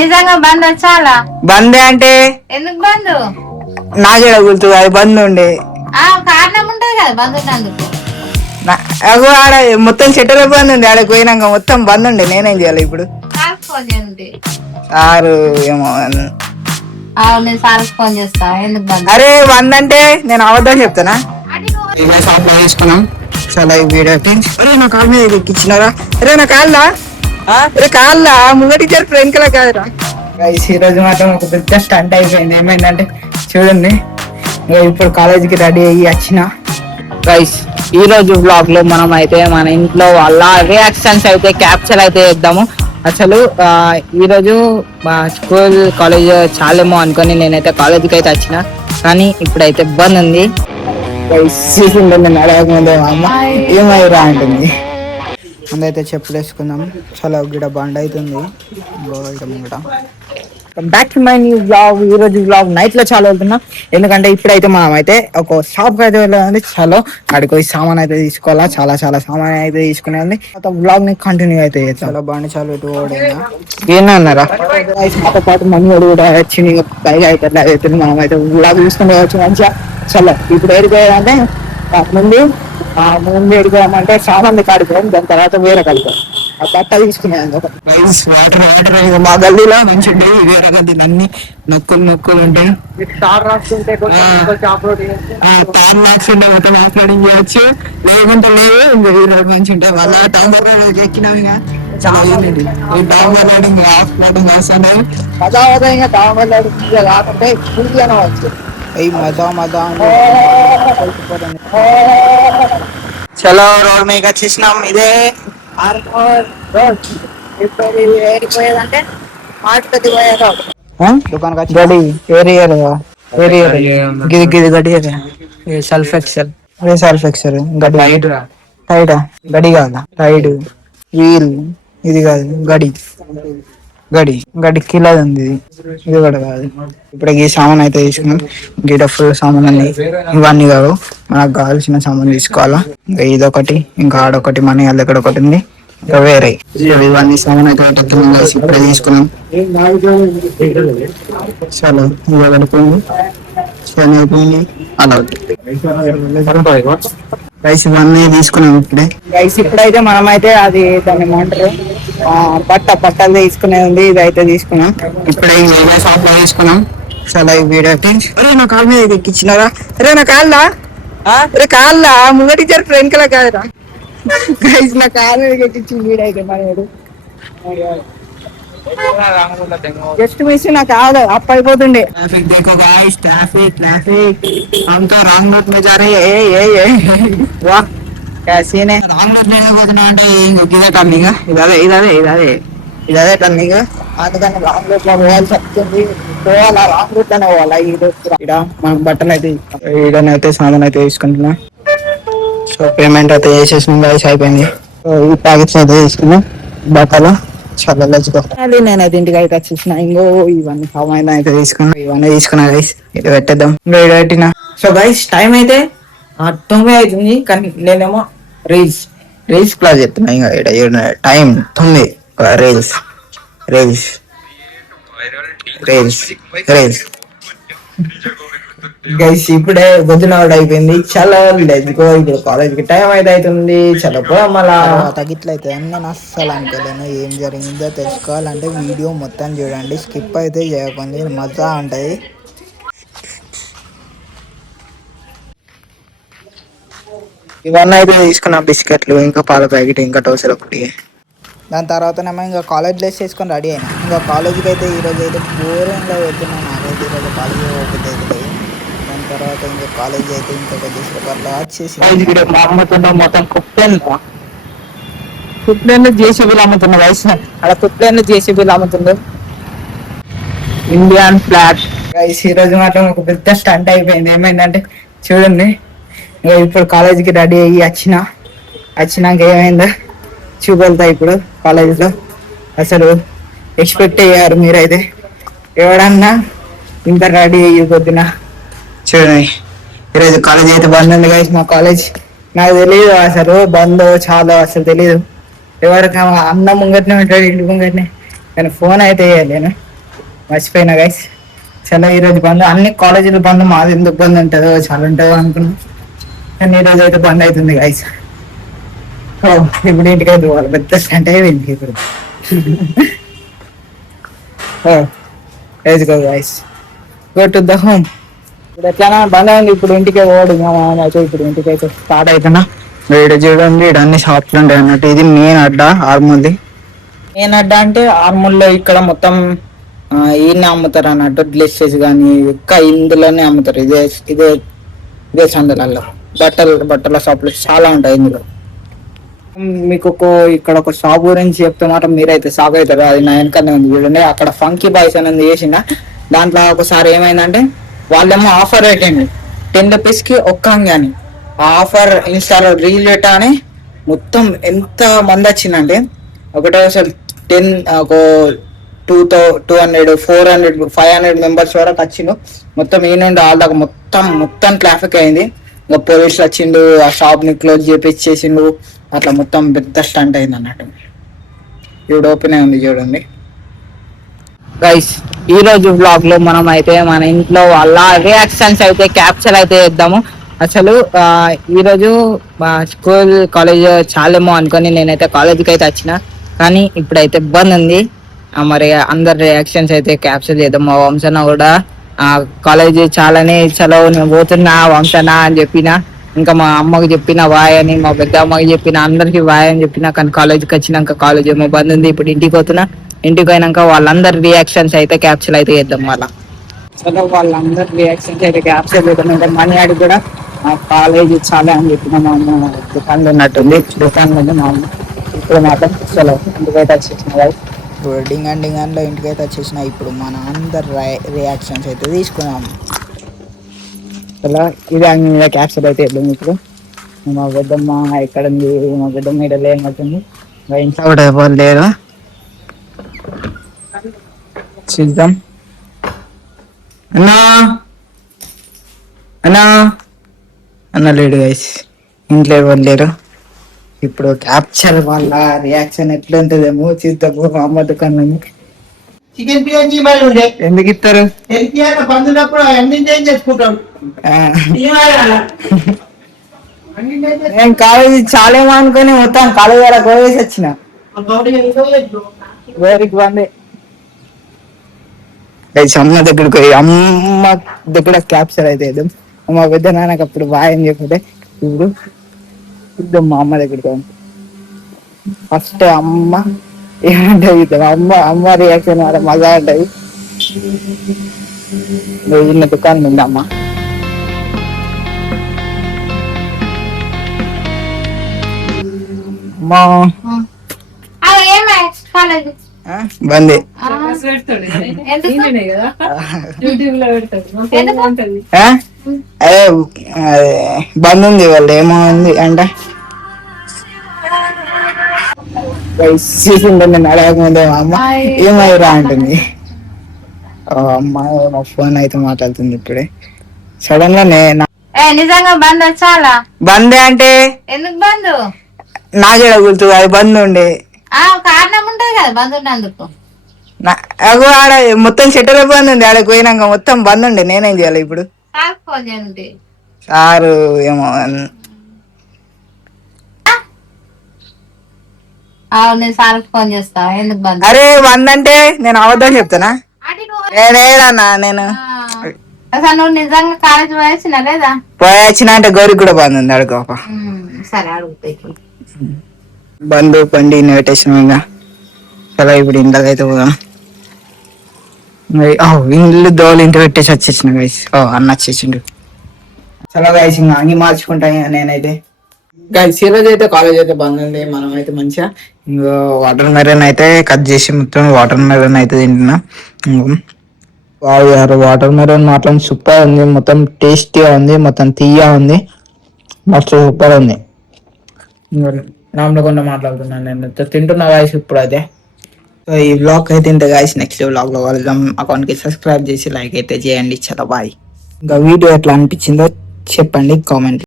నిజంగా బంద్ చాలా బందే అంటే ఎందుకు బంద్? నాకేడ గుర్తు అది బంద్ ఉండే కారణం ఉంటది కదా బంద్ ఉన్నందుకు. అగో ఆడ మొత్తం చెట్టల బంద్ ఉంది. ఆడకి పోయినాక మొత్తం బంద్ ఉండే. నేనేం చేయాలి ఇప్పుడు? ఫోన్ చేయండి సారు ఏమో. నేను సార్కి ఫోన్ చేస్తా. ఎందుకు బంద్? అరే బంద్ అంటే నేను అవద్దని చెప్తానా? షాప్ లో తీసుకున్నాం. చాలా వీడియో అరే నా కాల్ మీద ఎక్కిచ్చినారా? అరే నా కాల్లా అరే కాల్లా ముంగటి ఫ్రెండ్ కలా కాదురా. ఈ రోజు మాత్రం ఒక పెద్ద స్టంట్ అయిపోయింది. ఏమైందంటే చూడండి, ఇప్పుడు కాలేజీకి రెడీ అయ్యి వచ్చిన. గైస్ ఈ రోజు బ్లాగ్ లో మనం అయితే మన ఇంట్లో వాళ్ళ రియాక్షన్స్ అయితే క్యాప్చర్ అయితే చేద్దాము. అసలు ఈ రోజు మా స్కూల్ కాలేజ్ చాలేమో అనుకొని నేనైతే కాలేజీకి అయితే వచ్చిన, కానీ ఇప్పుడైతే బంద్ ఉంది. అడగకముందే మా అమ్మ ఏమైరా అంటుంది. ముందైతే చెప్పులు వేసుకుందాం. చాలా గిడ బండ్ అవుతుంది ముంగట. Back to my new blog. ఈ రోజు బ్లాగ్ నైట్ లో చాలా వెళ్తున్నా, ఎందుకంటే ఇప్పుడైతే మనం అయితే ఒక షాప్ అయితే వెళ్ళాలి. చాలా అక్కడికి పోయి సామాన్ అయితే తీసుకోవాలా. చాలా చాలా సామాన్ అయితే తీసుకునే ఉంది. బ్లాగ్ ని కంటిన్యూ అయితే చాలా బండి చాలు ఎటు ఏమన్నారా మాతో పాటు మనీ కూడా వచ్చి పైగా అయితే మనం అయితే బ్లాగ్ తీసుకుని వచ్చు మంచిగా. చాలా ఇప్పుడు ఏడిపోయాలంటే ముందు ముందు ఏడిపోయామంటే సామాన్ కాడిపోయాం, దాని తర్వాత వేరే కలుపుతాం. ఆ బట్ట తీసుకునేది వాటర్ వాటర్ మా గల్లీలో మంచి వేరే గల్లీలు అన్ని నొక్కులు ఉంటాయి. తార్ లాక్స్ ఉంటాయి, మొత్తం ఆఫ్ రోడింగ్ చేయవచ్చు. లేకుంటే లేవు ఇంకా ఈ రోడ్ మంచి ఉంటాయి. వాళ్ళ టౌన్ రోడ్ ఎక్కినాం. ఇంకా చాలా ఈ టౌన్ రోడింగ్ ఆఫ్ రోడింగ్ వస్తున్నాయి. ఇంకా టౌన్ రోడింగ్ కాకుంటే ఫుల్ అనవచ్చు. చలో రోడ్ మీద వచ్చేసినాం. ఇదే గడి ఏరియర్ గిది గిది గడి సల్ఫ్ ఎక్సెల్ సల్ఫ్ ఎక్సెల్ గడి టైడా గడి కాదా టైడ్ వీల్ ఇది కాదు గడి గడి గడి కిలాది ఉంది. ఇది కూడా కాదు. ఇప్పుడు ఈ సామాన్ అయితే తీసుకున్నాం. గీడ ఫుల్ సామాన్ అన్ని ఇవన్నీ కావు, మనకు కావాల్సిన సామాన్ తీసుకోవాలా. ఇంకా ఇదొకటి, ఇంకా ఆడొకటి, మనీ వాళ్ళ దగ్గర ఒకటి ఉంది, ఇంకా వేరే ఇవన్నీ సామాన్ అయితే ఇప్పుడే తీసుకున్నాం. చాలా ఇవి పడిపోయింది, చాలా అయిపోయింది. అలా రైస్ ఇవన్నీ తీసుకున్నాం ఇప్పుడే. రైస్ ఇప్పుడైతే మనం అయితే అది దాన్ని ఏమంటారు బట్టలు తీసుకునే ఉంది. ఇది అయితే తీసుకున్నాం ఇప్పుడే షాప్ లో తీసుకున్నాం. చాలా వీడియో అరే నా కాల్ మీద ఎక్కిచ్చినారా? అరే నా కాల్లా అరే కాల్లా ముంగటి ఫ్రెండ్ కలా కాదురా. గైస్ నా కాల్ మీద ఎక్కించి వీడియో అయితే మనడు జస్ట్ మిస్ నాకు కాదు అప్ అయిపోతుండే. ट्रैफिक ट्रैफिक हम तो रॉन्ग रूट में जा रहे हैं. वाह कैसी ने रॉन्ग रूट में పోతున్నా అంటే ఇదే టర్నింగ్. ఇదే టర్నింగ్. అందుకని రాంగ్ రూట్ లో పోవాల్సి వస్తుంది. పోవాలా రాంగ్ రూట్ లోనే పోవాలా. ఇక్కడ మనకు బట్టలు అయితే ఈడనైతే సామాన్ అయితే తీసుకుంటున్నా. సో పేమెంట్ అయితే చేసేసినాం. గైస్ అయిపోయింది. ఈ ప్యాకెట్స్ అయితే తీసుకున్నాం బట్టలు. చాలా నేనైతే ఇంటికి అయితే వచ్చేసిన. ఇంకో ఇవన్నీ సామాన్ అయితే తీసుకున్నా గైస్. ఇది పెట్టేద్దాం. ఇంకా ఇది పెట్టినా. సో గైస్ టైం అయితే 9 అవుతుంది, కానీ నేనేమో రీల్స్ క్లాస్ చెప్తున్నా. ఇంకా time 9 reels reels reels reels guys ఇప్పుడే పొద్దునవాడు అయిపోయింది. చాలా ఇప్పుడు కాలేజ్కి టైం అయితే అవుతుంది. చాలా మళ్ళా తగిట్లయితే నేను అస్సలు అనుకోలేను. ఏం జరిగిందో తెలుసుకోవాలంటే వీడియో మొత్తం చూడండి, స్కిప్ అయితే చేయకండి, మజా ఉంటుంది. ఇవన్నీ అయితే తీసుకున్నా, బిస్కెట్లు, ఇంకా పాల ప్యాకెట్, ఇంకా టోసర్ ఒకటి. దాని తర్వాతనేమో ఇంకా కాలేజ్ డ్రెస్ వేసుకొని రెడీ అయినా. ఇంకా కాలేజీకి అయితే ఈరోజు అయితే బోరింగ్గా వెళ్తున్నాను. నాకైతే ఈరోజు కాలేజీ ఓపిక అయితే. దాని తర్వాత ఇంకా కాలేజీ అయితే ఇంకా కొద్దిసేపు అట్లా వచ్చేసి మొత్తం కుప్లేన్లు జేసీబీలు అమ్ముతున్నా. వయసు అలా కుప్లేన్లు జేసీబీలు అమ్ముతుండ్రు. Indian flag. గైస్ ఈ రోజు మాత్రం ఒక పెద్ద స్టంట్ అయిపోయింది. ఏమైందంటే చూడండి, ఇప్పుడు కాలేజీకి రెడీ అయ్యి వచ్చినాక ఏమైందో చూపెళ్తా. ఇప్పుడు కాలేజీలో అసలు ఎక్స్పెక్ట్ అయ్యారు మీరైతే ఎవడన్నా ఇంత రెడీ అయ్యి పొద్దున. చూడండి ఈరోజు కాలేజ్ అయితే బంద్ ఉంది గైస్. మా కాలేజ్ నాకు తెలియదు అసలు బంద్ చాలా అసలు తెలియదు. ఎవరికి అన్న ముంగట్నే ఉంటాడు, ఇంటి ముంగట్నే. కానీ ఫోన్ అయితే నేను మర్చిపోయినా గైస్. చాలా ఈరోజు బంద్, అన్ని కాలేజీలు బంద్, మాది ఎందుకు బంద్ ఉంటుందో చాలా ఉంటుందో అనుకున్నా, కానీ ఈరోజు అయితే బంద్ అవుతుంది గైస్. ఇప్పుడు ఇంటికి అయితే పోవాలి, పెద్ద స్టంట్ అయ్యింది ఇప్పుడు. Let's go guys, go to the home. ఇప్పుడు ఎట్లా బంద్ అయింది, ఇప్పుడు ఇంటికే పోవడం. అయితే ఇప్పుడు ఇంటికి అయితే స్టార్ట్ అవుతున్నా. వీడు చూడండి, ఇక్కడ అన్ని షాప్లు ఉంటాయి అన్నట్టు. ఇది మెయిన్ అడ్డా ఆర్మూల్ది. మెయిన్ అడ్డా అంటే ఆర్మూల్లో ఇక్కడ మొత్తం ఈయన్ని అమ్ముతారు అన్నట్టు. డ్రెస్సెస్ కానీ ఇంకా ఇందులోనే అమ్ముతారు. ఇదే ఇదే ఇదే సందలలో బట్టల షాపులు చాలా ఉంటాయి ఇందులో. మీకు ఇక్కడ ఒక షాప్ గురించి చెప్తే మాత్రం మీరైతే షాక్ అవుతారు. అది నా వెనకనే ఉంది చూడండి, అక్కడ ఫంకీ బాయ్స్ అనేది చేసిన. దాంట్లో ఒకసారి ఏమైందంటే వాళ్ళేమో ఆఫర్ పెట్టండి 10 rupees కి ఒక్క అంగి అని. ఆ ఆఫర్ ఇన్స్టాలో రీల్ పెట్టాని మొత్తం ఎంత మంది వచ్చిందంటే ఒకటే అసలు 10 ఒక 200 400 500 మెంబర్స్ వరకు వచ్చిండు. మొత్తం ఈ నుండి వాళ్ళ దాకా మొత్తం ట్రాఫిక్ అయింది. ఇంకా పోలీసులు వచ్చిండు, ఆ షాప్ ని క్లోజ్ చేపించేసిండు. అట్లా మొత్తం పెద్ద స్టంట్ అయింది అన్నట్టు. ఇప్పుడు ఓపెన్ అయింది చూడండి గైస్. ఈ రోజు బ్లాగ్ లో మనం అయితే మన ఇంట్లో వాళ్ళ రియాక్షన్స్ అయితే క్యాప్చర్ అయితే చేద్దాము. అసలు ఈ రోజు స్కూల్ కాలేజ్ చాలేమో అనుకొని నేనైతే కాలేజీకి అయితే వచ్చిన, కానీ ఇప్పుడైతే బంద్ ఉంది. మరి అందరి రియాక్షన్స్ అయితే క్యాప్చర్ చేద్దాం. మా వంశన కూడా కాలేజీ చాలానే చలో నేను పోతున్నా వంశన అని చెప్పిన, ఇంకా మా అమ్మకి చెప్పిన వాయ్ అని, మా పెద్ద అమ్మకి చెప్పిన, అందరికి వాయ్ అని చెప్పిన. కానీ కాలేజీకి వచ్చినాక కాలేజ్ ఏమో బంద్ ఉంది. ఇప్పుడు ఇంటికి పోతున్నా, ఇంటికి పోయినాక వాళ్ళందరి రియాక్షన్స్ అయితే క్యాప్చర్ అయితే చేద్దాం. మళ్ళా చలో వాళ్ళందరి రియాక్షన్స్ అయితే క్యాప్చర్ చేద్దాం. ఇంకా మనీ ఆడి కూడా కాలేజీ చాలా అని చెప్పిన. మా అమ్మ దుకాణంలో ఉన్నట్టుంది, దుకాణంలో ఉంది మా అమ్మ. ఇప్పుడు మాత్రం చలో ఇంటికైతే వచ్చేసిన. డింగ్ ఇంటికైతే వచ్చేసిన. ఇప్పుడు మన అందరి రియాక్షన్స్ అయితే తీసుకున్నాం. అలా ఇది మీద క్యాప్చర్ అయితే ఇద్దాం. ఇప్పుడు మా పెద్దమ్మ ఎక్కడ ఉంది, మా పెద్దమ్మ ఇక్కడ లేనట్టుంది. ఇంట్లో కూడా ఎవరు లేరు, చూద్దాం. అన్నా అన్నా అన్న లేడు గైస్, ఇంట్లో ఎవరు లేరు. ఇప్పుడు క్యాప్చర్ వాళ్ళ రియాక్షన్ ఎట్లా ఉంటుందేమో చూద్దాము. మా అమ్మ దుకాణం చికెన్ బిర్యానీ మరి ఉండే ఎందుకు ఇస్తారు, పందులప్పుడు అన్ని చేసుకుంటాం. నేను కాలేజీ చాలేమో అనుకుని మొత్తం కాలేజీ అలా పోయేసి వచ్చిన. వేరికి బందే అమ్మ దగ్గరకు పోయి అమ్మ దగ్గర క్యాప్చర్ అయితే మా పెద్ద నాన్నకి అప్పుడు బాయ్ అని చెప్పితే ఇప్పుడు ఇద్దాం మా అమ్మ దగ్గరికి. ఫస్ట్ అమ్మ ఏమంటది, అమ్మ రియాక్షన్ వల్ల మజా ఉంటది. చిన్న దుకాణం ఉంది అమ్మ. బంద్ అదే బంద్ ఉంది. వాళ్ళు ఏమో ఉంది అంటే చూసిండే నేను అడగకముందే మా అమ్మ ఏమైరా అంటుంది. అమ్మాయి మా ఫోన్ అయితే మాట్లాడుతుంది ఇప్పుడే. సడన్ గా నిజంగా బంద్ చాలా బందే అంటే ఎందుకు బంద్ నాకే గుర్తు, అది బంద్ ఉండే కారణం ఉంటది కదా బంద్ ఉన్నందుకు. ఆడ మొత్తం షట్టర్ బంద్ ఉంది. ఆడకి పోయినాక మొత్తం బంద్ ఉండే. నేనేం చేయాలి ఇప్పుడు? సారు ఏమో నేను సార్ ఫోన్ చేస్తా. ఎందుకు బంద్? అరే బంద్ అంటే నేను అబద్ధం చెప్తానా? నేనేడన్నా నేను అసలు నువ్వు నిజంగా కాలేజ్ పోయేసినా లేదా? పోయొచ్చిన అంటే గౌరికి కూడా బంద్ ఉంది. అడుగు సరే అడుగుతాయి. బంద్ పండి ఇన్విటేషన్ ఇంకా చాలా. ఇప్పుడు ఇంట్లోకి అయితే పోదాం. ఇల్లు దోలు ఇంటి పెట్టేసి వచ్చేసిన గైస్. అన్న వచ్చేసిండు. చాలా గైస్ ఇంకా అన్ని మార్చుకుంటా నేనైతే. గైస్ ఈరోజు అయితే కాలేజ్ అయితే బంద్ ఉంది. మనం అయితే మంచిగా ఇంకా వాటర్ మెలన్ అయితే కట్ చేసి మొత్తం వాటర్ మెలన్ అయితే తింటున్నా. వాటర్ మెలన్ మాత్రం సూపర్ ఉంది. మొత్తం టేస్టీగా ఉంది, మొత్తం తీయగా ఉంది, మస్తు సూపర్ ఉంది. రామలకొండ మాట్లాడుతున్నాను నేను, తింటున్నా గాయస్ ఇప్పుడు అయితే. సో ఈ బ్లాగ్ అయితే ఇంత గాయస్. నెక్స్ట్ బ్లాగ్ లో కలుద్దాం. అకౌంట్కి సబ్స్క్రైబ్ చేసి లైక్ అయితే చేయండి. చాలా బాయ్. ఇంకా వీడియో ఎట్లా అనిపించిందో చెప్పండి కామెంట్.